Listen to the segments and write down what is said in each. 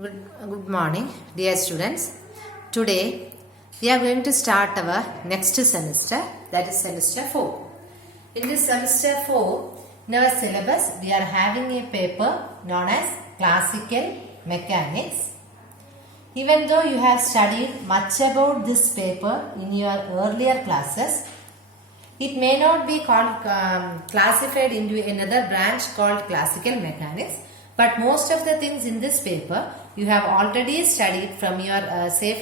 Good morning, dear students. Today we are going to start our next semester, that is semester 4. In this semester 4, in our syllabus, we are having a paper known as Classical Mechanics. Even though you have studied much about this paper in your earlier classes, it may not be called classified into another branch called Classical Mechanics. But most of the things in this paper you have already studied from your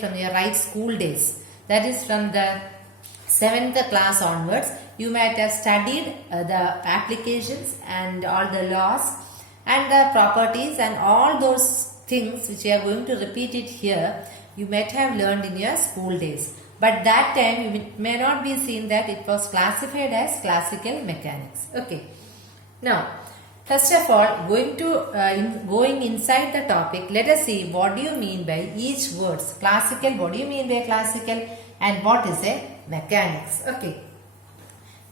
from your right school days. That is from the 7th class onwards. You might have studied the applications and all the laws and the properties and all those things which we are going to repeat it here. You might have learned in your school days. But that time you may not be seen that it was classified as classical mechanics. Okay. Now, first of all, going inside the topic, let us see what do you mean by each words. Classical, what do you mean by classical, and what is a mechanics? Okay.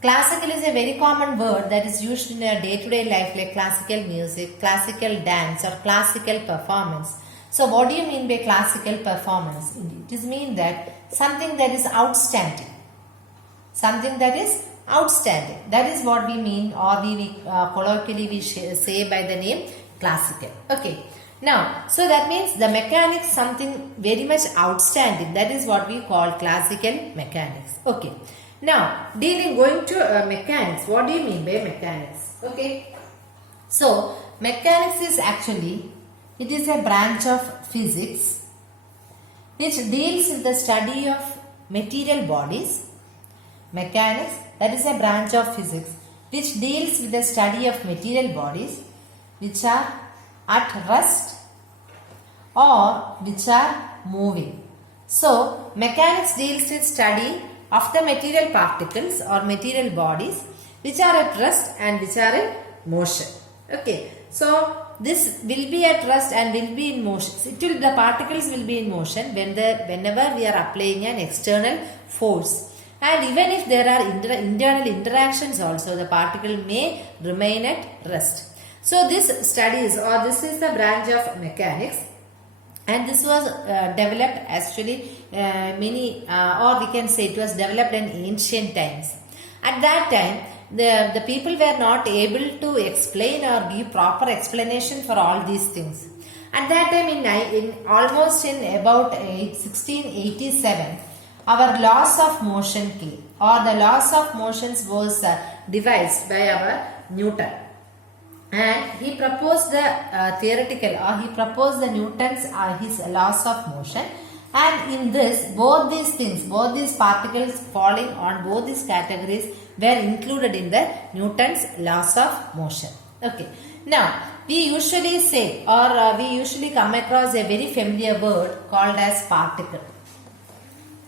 Classical is a very common word that is used in our day-to-day life, like classical music, classical dance, or classical performance. So what do you mean by classical performance? It is mean that something that is outstanding. Something that is outstanding. That is what we mean, or we colloquially we say by the name classical. Okay. Now, so that means the mechanics something very much outstanding. That is what we call classical mechanics. Okay. Now, going to mechanics. What do you mean by mechanics? Okay. So, mechanics is actually, it is a branch of physics which deals with the study of material bodies. Mechanics, that is a branch of physics which deals with the study of material bodies which are at rest or which are moving. So, mechanics deals with study of the material particles or material bodies which are at rest and which are in motion. Okay. So, this will be at rest and will be in motion. The particles will be in motion whenever we are applying an external force. And even if there are internal interactions also, the particle may remain at rest. So this studies, or this is the branch of mechanics, and this was developed actually or we can say it was developed in ancient times. At that time, the people were not able to explain or give proper explanation for all these things. At that time, in about 1687, our laws of motion came, or the laws of motions was devised by our Newton, and he proposed the theoretical, or he proposed the Newton's his laws of motion. And in this, both these particles falling on both these categories were included in the Newton's laws of motion. Okay. Now, we usually say, or we usually come across a very familiar word called as particle.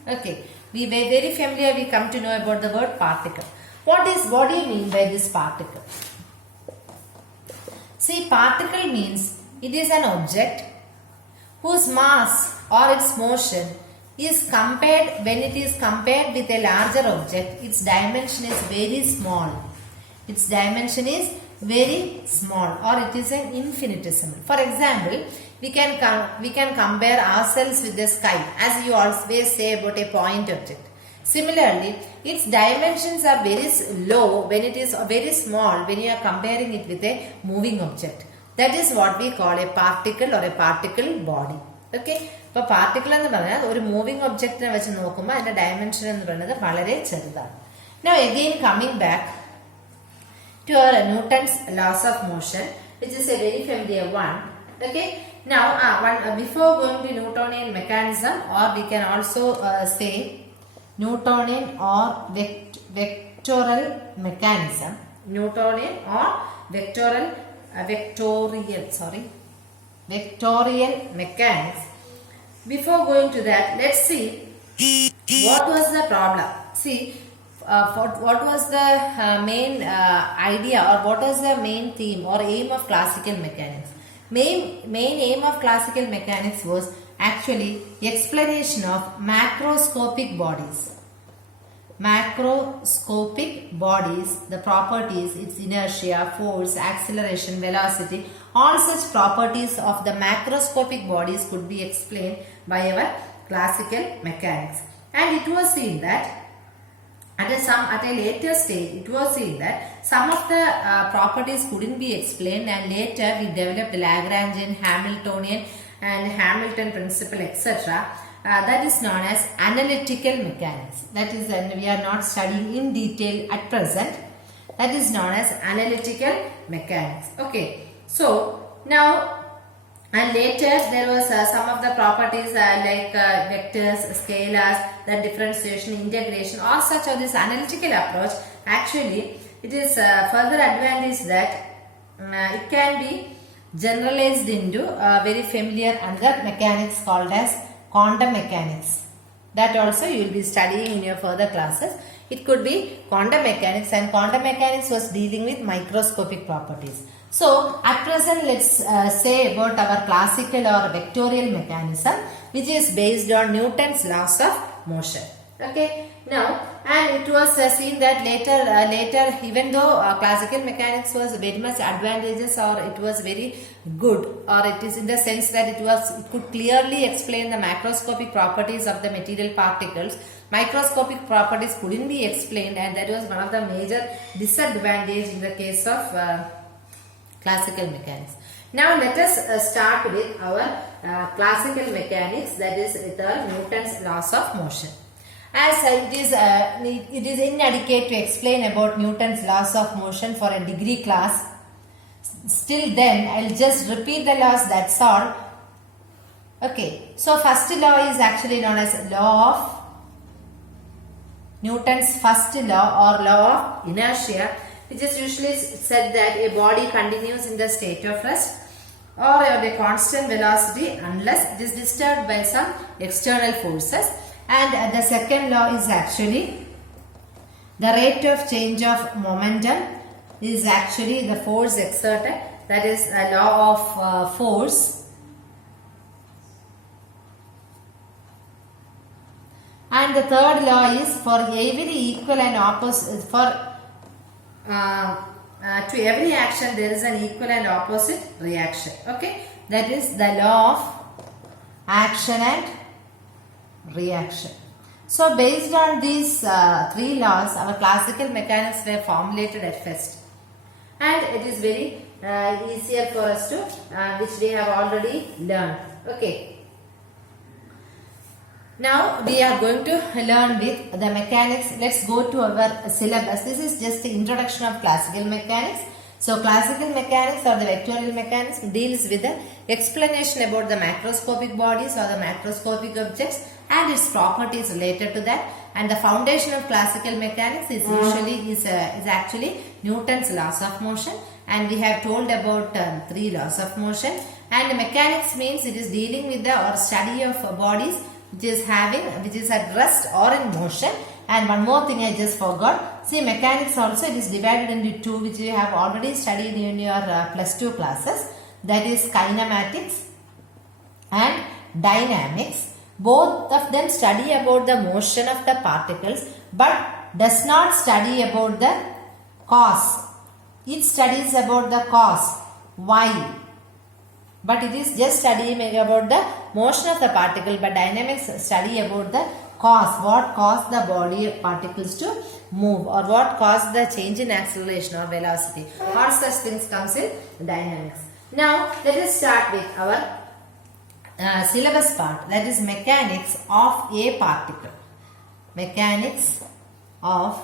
Okay. We were very familiar, we come to know about the word particle. What do you mean by this particle? See, particle means it is an object whose mass or its motion is compared, when it is compared with a larger object, its dimension is very small. Its dimension is very small, or it is an infinitesimal. For example, we can compare ourselves with the sky, as you always say about a point object. Similarly, its dimensions are very low when it is very small when you are comparing it with a moving object. That is what we call a particle or a particle body. Okay. So, particle എന്ന് പറഞ്ഞാൽ ഒരു moving ഒബ്ജക്റ്റിനെ വെച്ച് നോക്കുമ്പോൾ അതിന്റെ dimension എന്ന് പറയുന്നത് വളരെ ചെറുതാണ്. Now again coming back to our Newton's laws of motion, which is a very familiar one. Okay. Now before going to Newtonian mechanism, or we can also say Newtonian or vectorial mechanism. Newtonian or vectorial mechanics. Before going to that, let's see what was the problem. See, what was the main idea, or what was the main theme or aim of classical mechanics? Main aim of classical mechanics was actually explanation of macroscopic bodies. macroscopic bodies, the properties, its inertia, force, acceleration, velocity, all such properties of the macroscopic bodies could be explained by our classical mechanics. And it was seen that at a later stage, it was seen that some of the properties couldn't be explained, and later we developed Lagrangian, Hamiltonian and Hamilton principle, etc. That is known as analytical mechanics. That is, and we are not studying in detail at present. That is known as analytical mechanics. Okay, so now and later there was some of the properties like vectors, scalars, the differentiation, integration, all such of this analytical approach. Actually, it is further advantage that it can be generalized into very familiar another mechanics called as quantum mechanics. That also you will be studying in your further classes. It could be quantum mechanics, and quantum mechanics was dealing with microscopic properties. So at present let's say about our classical or vectorial mechanism, which is based on Newton's laws of motion. Okay, now, and it was seen that later even though classical mechanics was very much advantageous, or it was very good, or it is in the sense that it could clearly explain the macroscopic properties of the material particles, microscopic properties couldn't be explained, and that was one of the major disadvantage in the case of classical mechanics. Now let us start with our classical mechanics, that is with our Newton's laws of motion. As it is inadequate to explain about Newton's laws of motion for a degree class. Still then, I will just repeat the laws, that's all. Okay, so first law is actually known as law of Newton's first law or law of inertia, which is usually said that a body continues in the state of rest or at a constant velocity unless it is disturbed by some external forces. And the second law is actually the rate of change of momentum is actually the force exerted, that is a law of force. And the third law is for every equal and opposite, to every action there is an equal and opposite reaction. Okay, that is the law of action and reaction. So based on these three laws, our classical mechanics were formulated at first, and it is very easier for us to which we have already learned. Okay, now we are going to learn with the mechanics. Let's go to our syllabus. This is just the introduction of classical mechanics. So classical mechanics or the vectorial mechanics deals with the explanation about the macroscopic bodies or the macroscopic objects and its properties related to that. And the foundation of classical mechanics is actually Newton's laws of motion, and we have told about three laws of motion. And mechanics means it is dealing with the or study of bodies which is at rest or in motion. And one more thing I just forgot. See, mechanics also, it is divided into two, which you have already studied in your plus 2 classes. That is kinematics and dynamics. Both of them study about the motion of the particles, but does not study about the cause. It studies about the cause. Why? But it is just studying about the motion of the particle, but dynamics study about the cause. What caused the body particles to move, or what caused the change in acceleration or velocity. All such things comes in dynamics. Now let us start with our syllabus part, that is mechanics of a particle. Mechanics of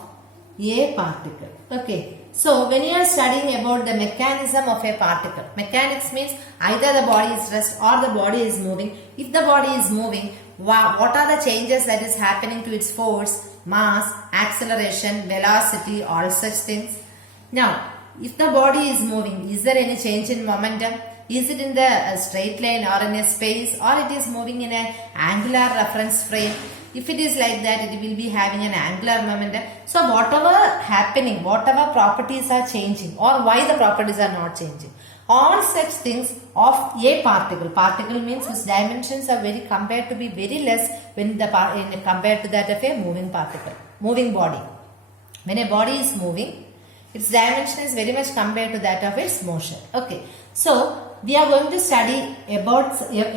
a particle. Okay. So when you are studying about the mechanism of a particle, mechanics means either the body is rest or the body is moving. If the body is moving, what are the changes that is happening to its force, mass, acceleration, velocity, all such things. Now, if the body is moving, is there any change in momentum? Is it in the straight line or in a space, or it is moving in an angular reference frame? If it is like that, it will be having an angular momentum. So whatever happening, whatever properties are changing, or why the properties are not changing, all such things of a particle. Particle means its dimensions are compared to be very less when compared to that of a moving particle. moving body. When a body is moving, its dimension is very much compared to that of its motion. Okay. So, we are going to study about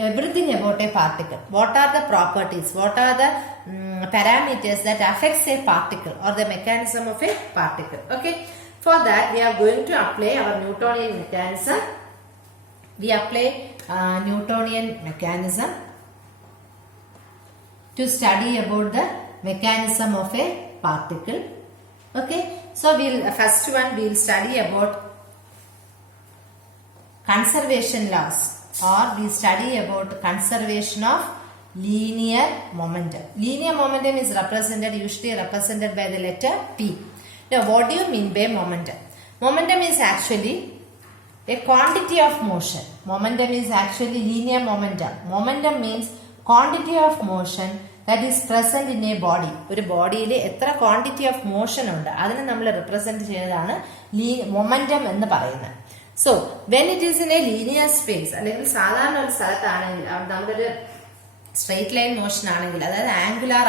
everything about a particle. What are the properties? What are the parameters that affects a particle or the mechanism of a particle? Okay. For that, we are going to apply our Newtonian mechanism. We apply Newtonian mechanism to study about the mechanism of a particle. Okay. So, first one we will study about conservation laws, or we study about conservation of linear momentum. Linear momentum is usually represented by the letter P. Now, what do you mean by momentum? Momentum is actually a quantity of motion. Momentum is actually linear momentum. Momentum means quantity of motion that is present in a body. ഒരു ബോഡിയിൽ എത്ര quantity of motion ഉണ്ട് അതിനെ നമ്മൾ represent ചെയ്യുന്നതാണ് momentum എന്ന് പറയുന്നത്. So when it is in A linear space, അല്ലെങ്കിൽ സാധാരണ ഒരു സ്ഥലത്താണെങ്കിൽ നമ്മളൊരു സ്ട്രെയിറ്റ് ലൈൻ മോഷൻ ആണെങ്കിൽ, അതായത് ആംഗുലാർ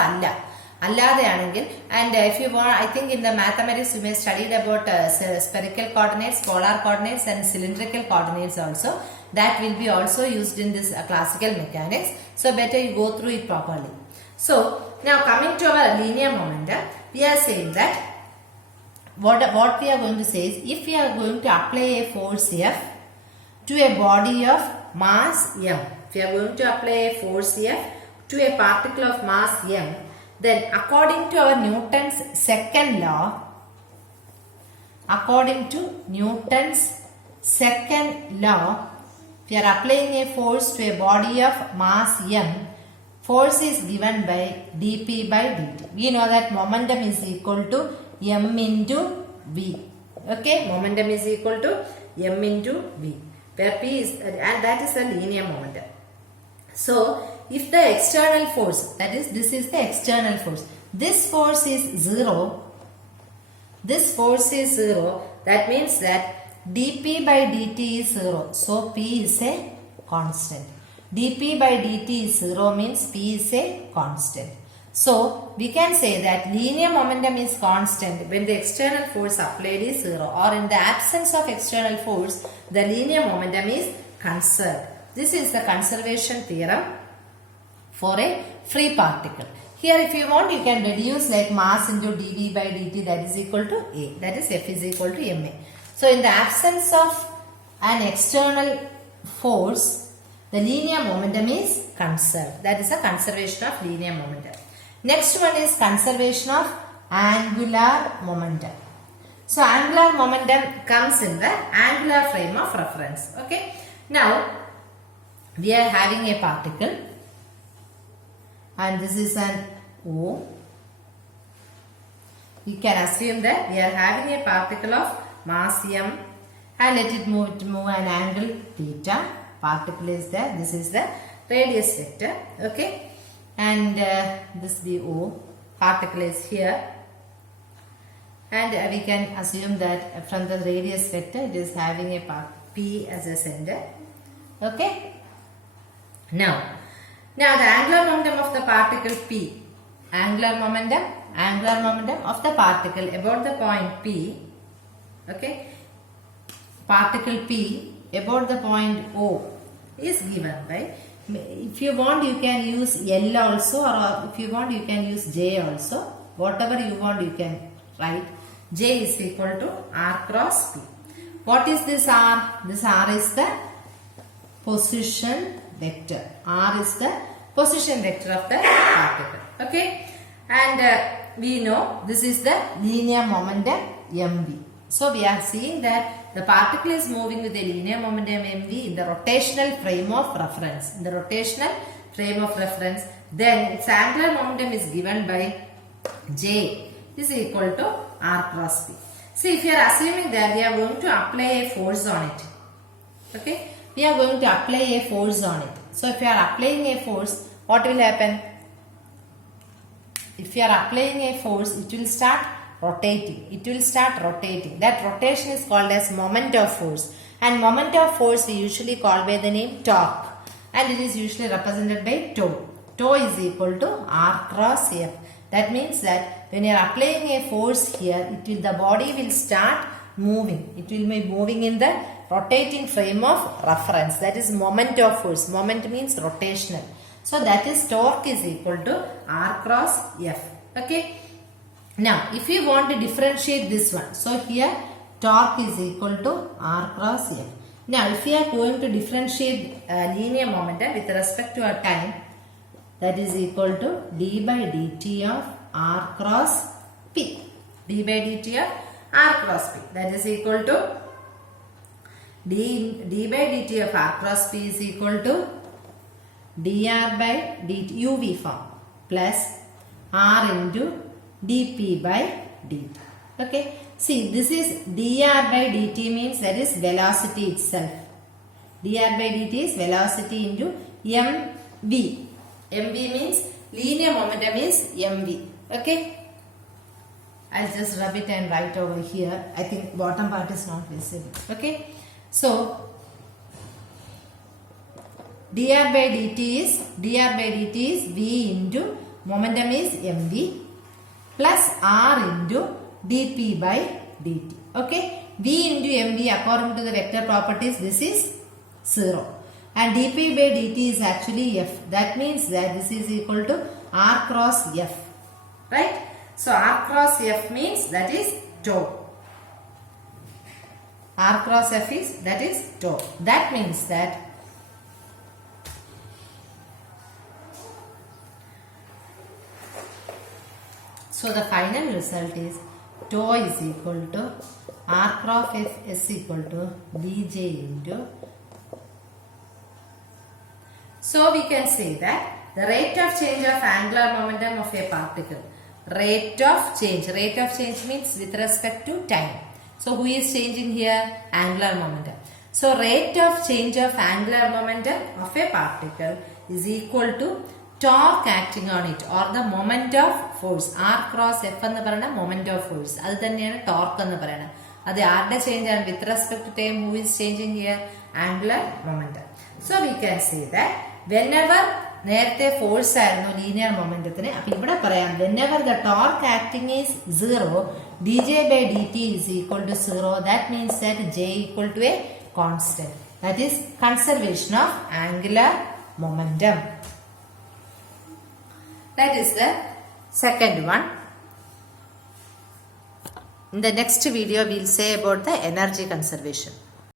അല്ലാതെയാണെങ്കിൽ, and if you want, I think in the mathematics you may studied about spherical coordinates, polar coordinates and cylindrical coordinates also. That will be also used in this classical mechanics. So better you go through it properly. So now coming to our linear momentum, we are saying that what we are going to say is, if we are going to apply a force F to a body of mass m, if we are going to apply a force F to a particle of mass m, then according to our Newton's second law, if we are applying a force to a body of mass m, force is given by dp by dt. We know that momentum is equal to m into v. Okay, momentum is equal to m into v, where p is, and that is the linear momentum. So, if the external force, that is, this is the external force, this force is zero, that means that dp by dt is 0. So, p is a constant. dp by dt is 0 means p is a constant. So, we can say that linear momentum is constant when the external force applied is 0, or in the absence of external force, the linear momentum is conserved. This is the conservation theorem for a free particle. Here, if you want, you can reduce like mass into dv by dt, that is equal to a, that is F is equal to ma. So, in the absence of an external force, the linear momentum is conserved. That is a conservation of linear momentum. Next one is conservation of angular momentum. So, angular momentum comes in the angular frame of reference. Okay. Now, we are having a particle, and this is an O. We can assume that we are having a particle of mass m, and let it move an angle theta. Particle is there. This is the radius vector. Okay, and this the O. Particle is here, and we can assume that from the radius vector it is having a P as a center. Okay. Now the angular momentum of the particle P, angular momentum of the particle about the point P. Okay, particle P about the point O is given by, if you want you can use L also, or if you want you can use J also, whatever you want you can write. J is equal to R cross P. What is this R? This R is the position vector. R is the position vector of the particle. Okay, and we know this is the linear momentum mv. So, we are seeing that the particle is moving with a linear momentum mv in the rotational frame of reference. Then its angular momentum is given by J is equal to R cross P. See, if you are assuming that we are going to apply a force on it. Okay, we are going to apply a force on it. So, if you are applying a force, what will happen? If you are applying a force, it will start rotating. That rotation is called as moment of force, and moment of force we usually call by the name torque, and it is usually represented by tau. Tau is equal to R cross F. That means that when you are applying a force here, the body will start moving. It will be moving in the rotating frame of reference. That is moment of force. Moment means rotational. So that is torque is equal to R cross F. Okay. Now if you want to differentiate this one, so here torque is equal to R cross F. Now if you are going to differentiate linear momentum with respect to our time, that is equal to d by dt of R cross P. d by dt of R cross P. That is equal to d by dt of R cross P is equal to dr by dt uv form plus R into dp by dt. Okay. See, this is dr by dt means that is velocity itself. dr by dt is velocity into mv. mv means linear momentum is mv. Okay. I'll just rub it and write over here. I think bottom part is not visible. Okay. So dr by dt is v into momentum is mv plus r into dp by dt. Okay. v into mv according to the vector properties, this is 0. And dp by dt is actually f. That means that this is equal to R cross F. Right? So R cross F means that is torque. R cross F is that is torque. That means that so the final result is tau is equal to R cross F is equal to Bj into. So we can say that the rate of change of angular momentum of a particle. Rate of change means with respect to time. So who is changing here? Angular momentum. So rate of change of angular momentum of a particle is equal to torque acting on it or the moment of force. R cross F എന്ന് പറയുന്ന moment of force. അത് തന്നെയാണ് torque എന്ന് പറയുന്നത്. അത് ആരുടെ change ആണ്? With respect to time, who is changing here? Angular momentum. So we can say that whenever നേരത്തെ ഫോഴ്സ് ആയിരുന്നു ലീനിയർ മൊമെന്റത്തിന്, അപ്പൊ ഇവിടെ പറയാം whenever the torque acting is 0, dj by dt is equal to 0. That means that j equal to a constant. That is conservation of angular momentum. That is the second one. In the next video, we will say about the energy conservation.